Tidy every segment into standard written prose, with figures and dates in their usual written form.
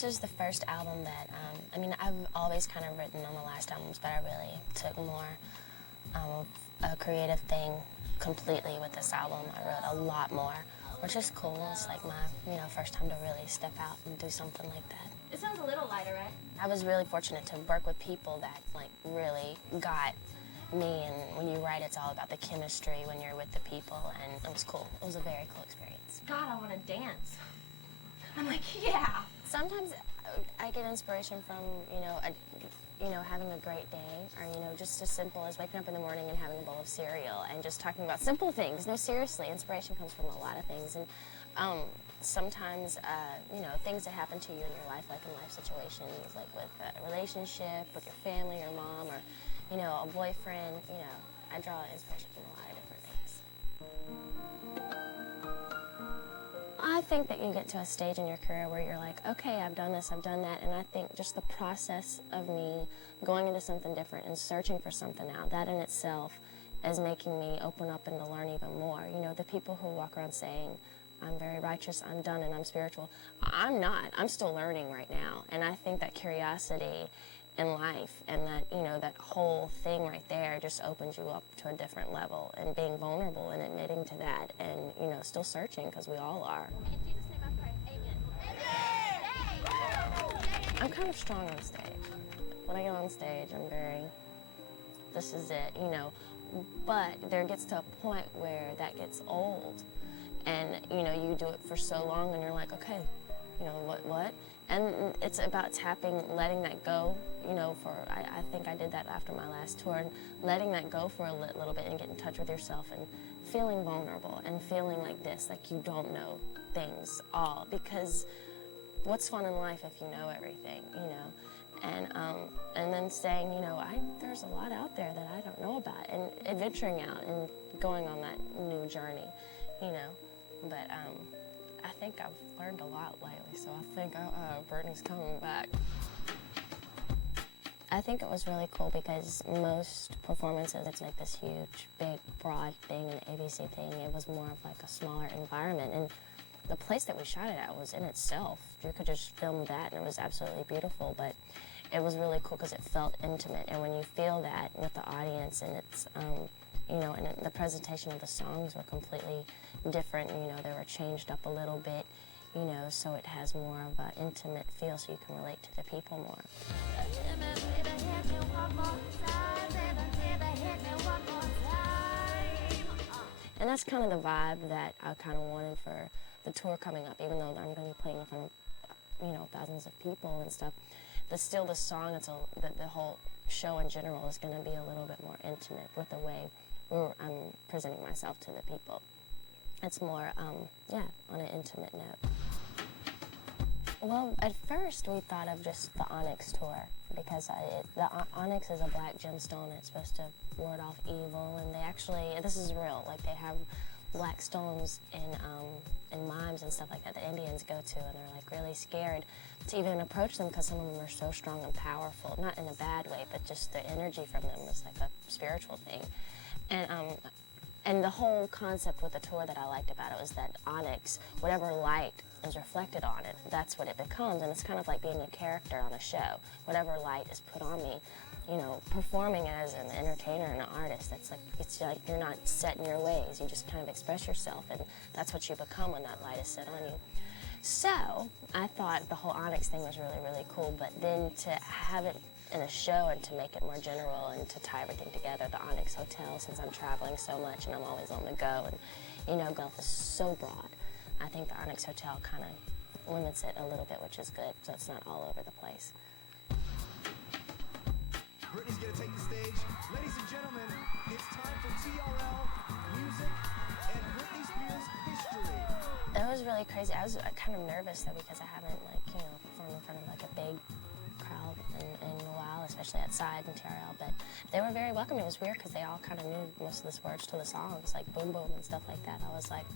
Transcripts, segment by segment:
This is the first album that, I mean, I've always kind of written on the last albums, but I really took more of a creative thing completely with this album. I wrote a lot more, which is cool. It's like my, first time to really step out and do something like that. It sounds a little lighter, right? I was really fortunate to work with people that, really got me, and when you write, it's all about the chemistry when you're with the people, and it was cool. It was a very cool experience. God, I want to dance. I'm like, yeah. Sometimes I get inspiration from, having a great day, or, just as simple as waking up in the morning and having a bowl of cereal and just talking about simple things. No, seriously, inspiration comes from a lot of things. And sometimes, things that happen to you in your life, like in life situations, like with a relationship, with your family, your mom, or, a boyfriend, I draw inspiration from a lot of different things. I think that you get to a stage in your career where you're like, okay, I've done this, I've done that, and I think just the process of me going into something different and searching for something out, that in itself is making me open up and to learn even more. The people who walk around saying, I'm very righteous, I'm done, and I'm spiritual. I'm not. I'm still learning right now, and I think that curiosity in life and that, that whole thing right there just opens you up to a different level, and being vulnerable and admitting to that and, still searching, because we all are. In Jesus' name I pray, amen. I'm kind of strong on stage. When I get on stage, I'm very, this is it, but there gets to a point where that gets old, and, you do it for so long and you're like, okay, what? And it's about letting that go, I think I did that after my last tour, and letting that go for a little bit and get in touch with yourself and feeling vulnerable and feeling like this, like you don't know things all, because what's fun in life if you know everything, and then saying, there's a lot out there that I don't know about, and venturing out and going on that new journey, but I think I've learned a lot lately, so I think Britney's coming back. I think it was really cool because most performances, it's like this huge, big, broad thing, an ABC thing. It was more of like a smaller environment, and the place that we shot it at was in itself. You could just film that, and it was absolutely beautiful, but it was really cool because it felt intimate, and when you feel that with the audience, and it's, and the presentation of the songs were completely different, they were changed up a little bit, so it has more of an intimate feel, so you can relate to the people more. And that's kind of the vibe that I kind of wanted for the tour coming up, even though I'm going to be playing in front of, thousands of people and stuff. But still, the song, the whole show in general is going to be a little bit more intimate with the way I'm presenting myself to the people. It's more, on an intimate note. Well, at first we thought of just the Onyx tour, because the Onyx is a black gemstone. It's supposed to ward off evil, and they actually, this is real, like they have black stones in mimes and stuff like that Indians go to, and they're like really scared to even approach them because some of them are so strong and powerful, not in a bad way, but just the energy from them is like a spiritual thing. And the whole concept with the tour that I liked about it was that onyx, whatever light is reflected on it, that's what it becomes. And it's kind of like being a character on a show. Whatever light is put on me, performing as an entertainer and an artist, it's like you're not set in your ways. You just kind of express yourself, and that's what you become when that light is set on you. So I thought the whole onyx thing was really, really cool, but then to have it in a show and to make it more general and to tie everything together, the Onyx Hotel, since I'm traveling so much and I'm always on the go, and Guelph is so broad, I think the Onyx Hotel kind of limits it a little bit, which is good, so it's not all over the place. Britney's gonna take the stage. Ladies and gentlemen, it's time for TRL Music and Britney Spears History. It was really crazy. I was kind of nervous though, because I haven't performed in front of like a big crowd in a while, especially outside in TRL, but they were very welcoming. It was weird because they all kind of knew most of the words to the songs, like Boom Boom and stuff like that. I was like,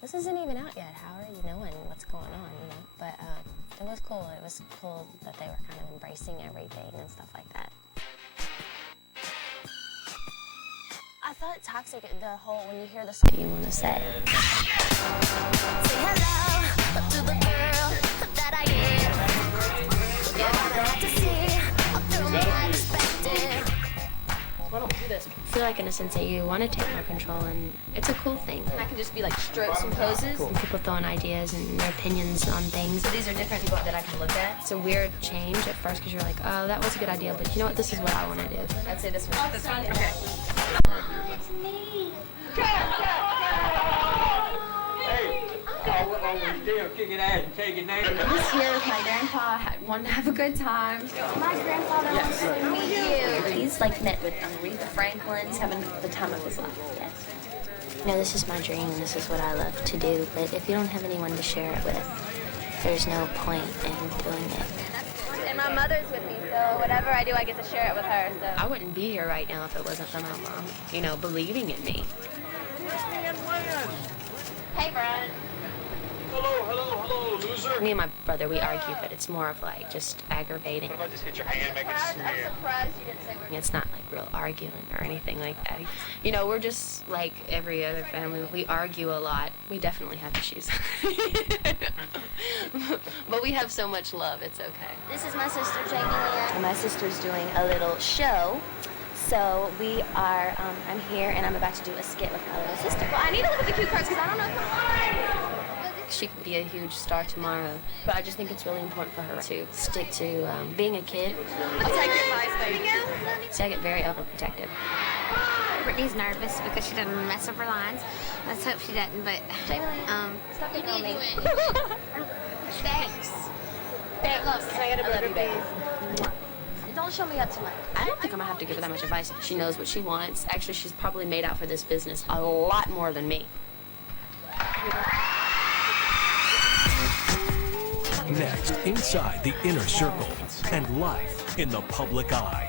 this isn't even out yet. How are you knowing what's going on, But it was cool. It was cool that they were kind of embracing everything and stuff like that. I thought Toxic, when you hear the song, you want to say. Say hello to the girl that I am. like in a sense that you want to take more control, and it's a cool thing. I can just be like strokes and poses. And people throwing ideas and their opinions on things. So these are different people that I can look at. It's a weird change at first because you're like, oh, that was a good idea, but you know what? This is what I want to do. I'd say this one. This one? Okay. It's me. We're still kicking ass and taking names. I was here with my grandpa. Wanted to have a good time. My grandfather wants to meet you. He's like met with Aretha Franklin. He's having the time of his life. Yes. You know, this is my dream. This is what I love to do. But if you don't have anyone to share it with, there's no point in doing it. And my mother's with me, so whatever I do, I get to share it with her. So I wouldn't be here right now if it wasn't for my mom, you know, believing in me. hey, Brian. Hello, loser. Me and my brother, we argue, but it's more of like just aggravating. If I just hit your hand, make it I'm smear. surprised you didn't say we're. It's not like real arguing or anything like that. You know, we're just like every other family. We argue a lot. We definitely have issues. But we have so much love, it's okay. This is my sister, Jamie Lynn. My sister's doing a little show. So we are, I'm here and I'm about to do a skit with my little sister. Well, I need to look at the cue cards because I don't know if She could be a huge star tomorrow, but I just think it's really important for her to stick to being a kid. I'll take your advice, baby. So I get very overprotective. Brittany's nervous because she doesn't mess up her lines. Let's hope she doesn't, but Jamie Lynn, stop picking on me. thanks. Look, can I get a burger, baby? Don't show me up too much. I don't think I'm gonna have to give her that much advice. She knows what she wants. Actually, she's probably made out for this business a lot more than me. Next, inside the inner circle and life in the public eye.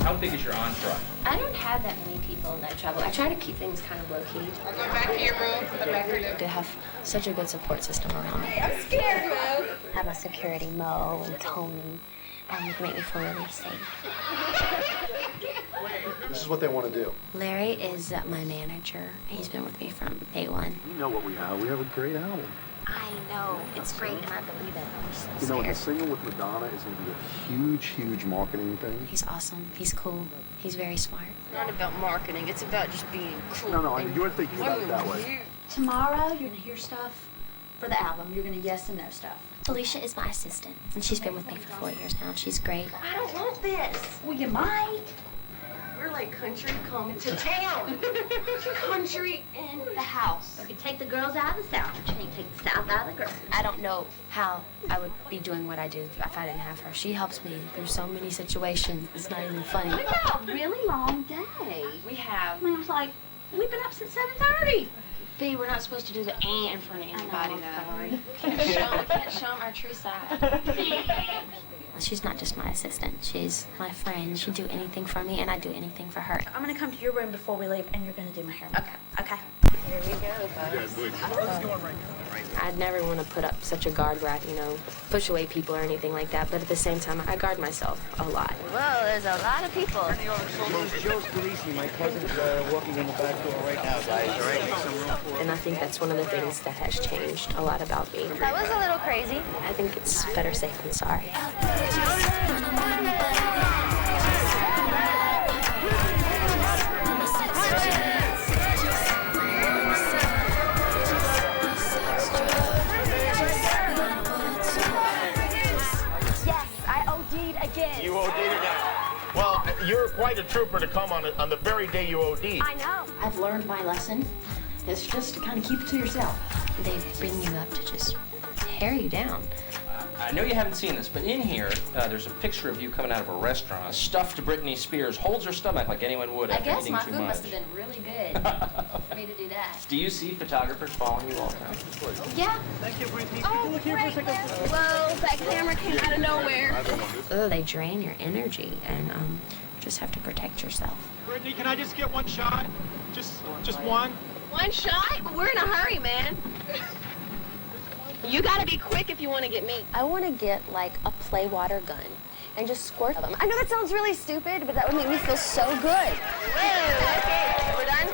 How big is your entourage? I don't have that many people that travel. I try to keep things kind of low-key. Go back to your room. Go back to your room. To have such a good support system around me. I'm scared, Mo. Have my security, Mo and Tony, make me feel really safe. This is what they want to do. Larry is my manager. He's been with me from day one. You know what we have. We have a great album. I know. It's great, and I believe it. I'm so You know, scared. the single with Madonna is going to be a huge, huge marketing thing. He's awesome. He's cool. He's very smart. It's not about marketing. It's about just being cool. No, you're thinking about it that way. Tomorrow, you're gonna hear stuff for the album. You're gonna yes and no stuff. Alicia is my assistant, and she's been with me for 4 years now. She's great. I don't want this. Well, you might. We're like country coming to town. Country in the house. You can take the girls out of the South, but you can't take the South out of the girls. I don't know how I would be doing what I do if I didn't have her. She helps me through so many situations. It's not even funny. We've had a really long day. We have. I mean, it was like, we've been up since 7:30. B, we're not supposed to do the in front of anybody, sorry. though. We can't show them our true side. She's not just my assistant. She's my friend. She'll do anything for me, and I do anything for her. I'm gonna come to your room before we leave, and you're gonna do my hair. Okay. Here we go, folks. I'd never want to put up such a guard where I, push away people or anything like that, but at the same time, I guard myself a lot. Whoa, there's a lot of people. Joe Scalisi, my cousin's walking in the back door right now, guys. All right? And I think that's one of the things that has changed a lot about me. That was a little crazy. I think it's better safe than sorry. You OD'd again. Well, you're quite a trooper to come on the very day you OD'd. I know. I've learned my lesson. It's just to kind of keep it to yourself. They bring you up to just tear you down. I know you haven't seen this, but in here, there's a picture of you coming out of a restaurant. Stuffed Britney Spears holds her stomach like anyone would I after guess eating my too food much. must have been really good for me to do that. Do you see photographers following you all the time? Yeah. Thank you, Britney. Oh, great. Whoa, that camera came out of nowhere. They drain your energy, and just have to protect yourself. Brittany, can I just get one shot? Just one? One shot? But we're in a hurry, man. You gotta be quick if you want to get me. I want to get like a play water gun and just squirt them. I know that sounds really stupid, but that would make me feel so good. Whoa, okay. We're done?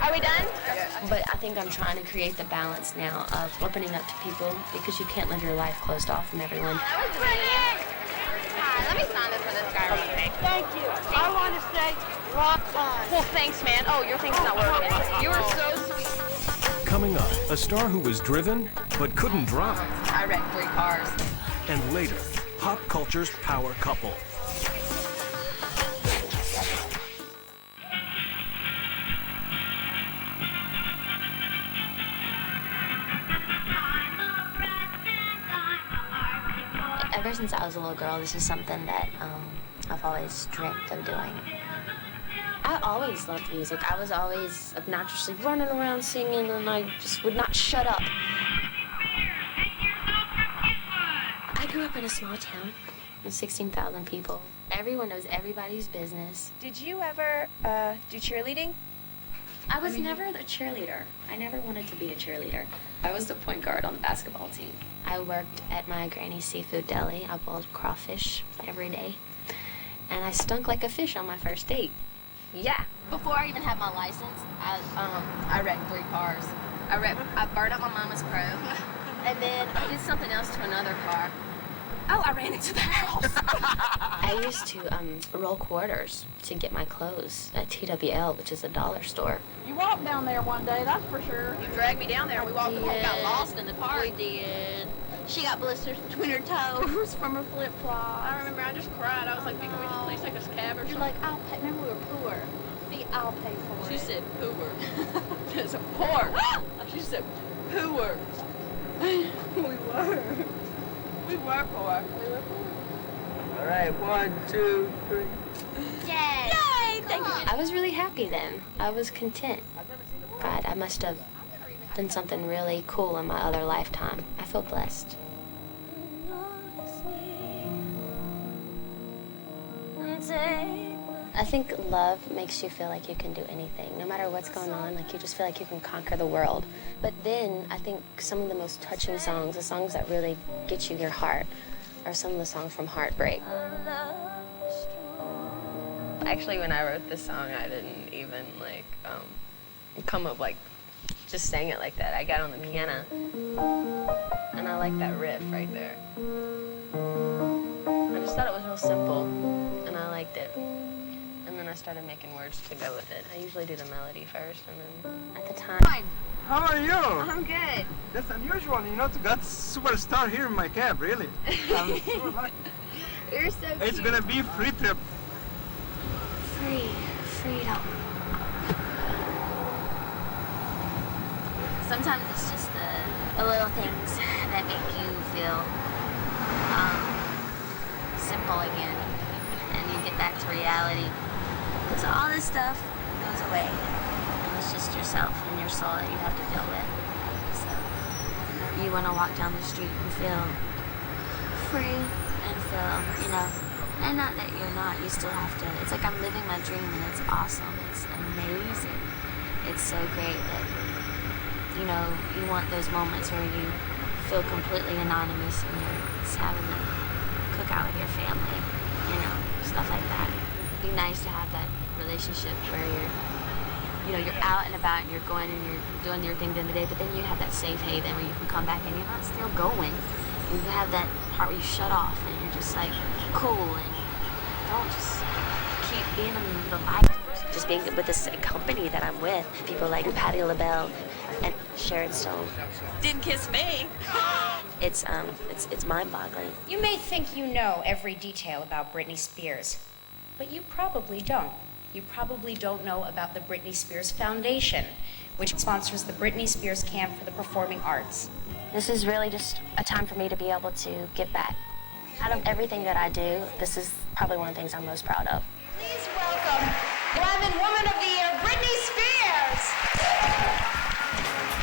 Are we done? But I think I'm trying to create the balance now of opening up to people because you can't live your life closed off from everyone. Hi, let me sign this for this guy real quick. Thank you. I want to say rock on. Well, thanks, man. Oh, your thing's not working. You were so sweet. Coming up, a star who was driven but couldn't drive. I wrecked 3 cars. And later, pop culture's power couple. Ever since I was a little girl, this is something that I've always dreamt of doing. I always loved music. I was always obnoxiously running around singing, and I just would not shut up. I grew up in a small town with 16,000 people. Everyone knows everybody's business. Did you ever do cheerleading? I was never the cheerleader. I never wanted to be a cheerleader. I was the point guard on the basketball team. I worked at my granny's seafood deli. I boiled crawfish every day. And I stunk like a fish on my first date. Yeah. Before I even had my license, I wrecked 3 cars. I burned up my mama's Crow, and then I did something else to another car. Oh, I ran into the house. I used to roll quarters to get my clothes at TWL, which is a dollar store. You walked down there one day, that's for sure. You dragged me down there. We walked home, got lost in the car. We did. She got blisters between her toes from her flip-flops. I remember I just cried. I was like, can we just please take this cab or something? You're like, I'll pay. Remember, we were poor. I'll pay for it. She said, poor. She said, poor. She said, poor. We were. We were poor. All right, 1, 2, 3. Yay! Yay! Thank you. I was really happy then. I was content. God, I must have done something really cool in my other lifetime. I feel blessed. I think love makes you feel like you can do anything. No matter what's going on, like you just feel like you can conquer the world. But then I think some of the most touching songs, the songs that really get you your heart, are some of the songs from Heartbreak. Actually, when I wrote this song, I didn't even come up just sang it like that. I got on the piano, and I like that riff right there. I just thought it was real simple, and I liked it. And then I started making words to go with it. I usually do the melody first, and then at the time. How are you? I'm good. That's unusual, to got superstar here in my cab, really. I'm so lucky. You're so cute. It's gonna be free trip. Freedom. Sometimes it's just the little things that make you feel simple again, and you get back to reality. Because all this stuff goes away, and it's just yourself and your soul that you have to deal with. So you want to walk down the street and feel free and feel, and not that you're not, you still have to. It's like I'm living my dream, and it's awesome. It's amazing. It's so great that, you want those moments where you feel completely anonymous and you're just having a cookout with your family, stuff like that. It'd be nice to have that relationship where you're out and about and you're going and you're doing your thing during the day, but then you have that safe haven where you can come back and you're not still going. And you have that part where you shut off and you're just cool and don't just keep being in the light. Just being with this company that I'm with, people like Patti LaBelle and Sharon Stone. Didn't kiss me. It's mind-boggling. You may think you know every detail about Britney Spears, but you probably don't. You probably don't know about the Britney Spears Foundation, which sponsors the Britney Spears Camp for the Performing Arts. This is really just a time for me to be able to give back. Out of everything that I do, this is probably one of the things I'm most proud of. Please welcome Woman of the Year.